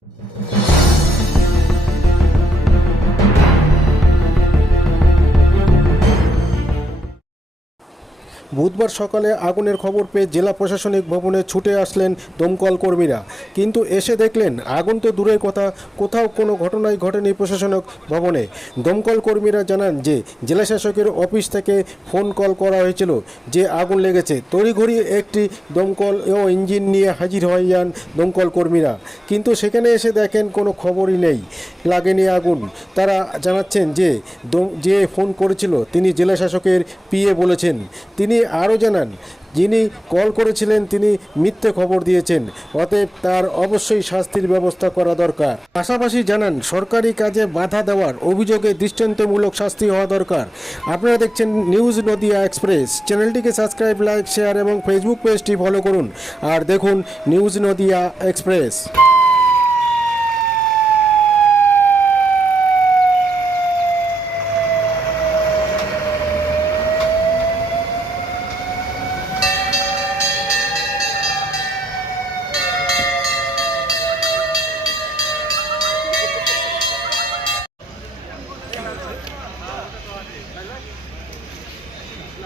you বুধবার সকালে আগুনের খবর পেয়ে জেলা প্রশাসনিক ভবনে ছুটে আসলেন দমকল কর্মীরা। কিন্তু এসে দেখলেন আগুন তো দূরের কথা, কোথাও কোনো ঘটনাই ঘটেনি প্রশাসনিক ভবনে। দমকল কর্মীরা জানান যে, জেলা শাসকের অফিস থেকে ফোন কল করা হয়েছিল যে আগুন লেগেছে। তড়িঘড়ি একটি দমকল ও ইঞ্জিন নিয়ে হাজির হয়ে যান দমকল কর্মীরা। কিন্তু সেখানে এসে দেখেন কোনো খবরই নেই, লাগেনি আগুন। তারা জানাচ্ছেন যে যে ফোন করেছিল, তিনি জেলা শাসকের পিএ বলেছেন। তিনি আরও জানান, যিনি কল করেছিলেন তিনি মিথ্যে খবর দিয়েছেন, অতএব তার অবশ্যই শাস্তির ব্যবস্থা করা দরকার। পাশাপাশি জানান, সরকারি কাজে বাধা দেওয়ার অভিযোগে দৃষ্টান্তমূলক শাস্তি হওয়া দরকার। আপনারা দেখছেন নিউজ নদিয়া এক্সপ্রেস। চ্যানেলটিকে সাবস্ক্রাইব, লাইক, শেয়ার এবং ফেসবুক পেজটি ফলো করুন। আর দেখুন নিউজ নদিয়া এক্সপ্রেস।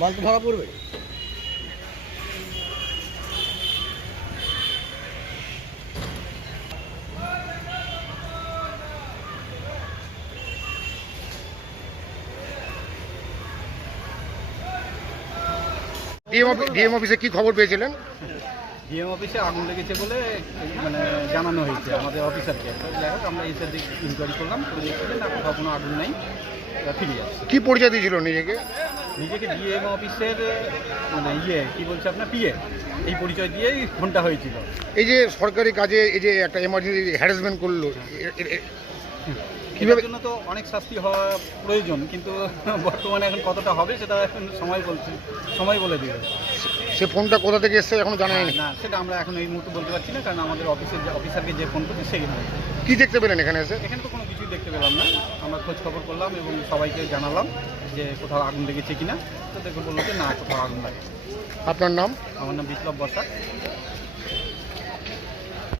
মাল তো ভাড়া পড়বে। ডিএম অফিসে কি খবর পেয়েছিলেন? ডিএম অফিসে আগুন লেগেছে বলে মানে জানানো হয়েছে আমাদের অফিসারকে যাই হোক আমরা এসে ইনকোয়ারি করলাম করে দেখছি না কোথাও কোনো আগুন নেই। ফিরে যাচ্ছে। কি পরিচয় দিয়েছিল নিজেকে? নিজেকে ডিএম অফিসের মানে ইয়ে কি বলছে আপনার পিএ এই পরিচয় দিয়েই ফোনটা হয়েছিল। এই যে সরকারি কাজে এই যে একটা এমার্জেন্সি হ্যারাসমেন্ট করল এটার জন্য তো অনেক শাস্তি হওয়া প্রয়োজন কিন্তু বর্তমানে এখন কতটা হবে সেটা এখন সময় বলছে সময় বলে দিবে। সে ফোনটা কোথা থেকে এসছে এখন জানা যায়নি না সেটা আমরা এখন এই মুহূর্তে বলতে পারছি না কারণ আমাদের অফিসের যে অফিসারকে যে ফোন করছে সেই কি দেখতে পেলেন এখানে এসে? এখানে তো কোনো দেখতে পেলাম না। আমরা খোঁজ খবর করলাম এবং সবাইকে জানালাম যে কোথাও আগুন লেগেছে কিনা। তো দেখে বলল যে না কোথাও আগুন লাগে আপনার নাম? আমার নাম বিপ্লব বসাক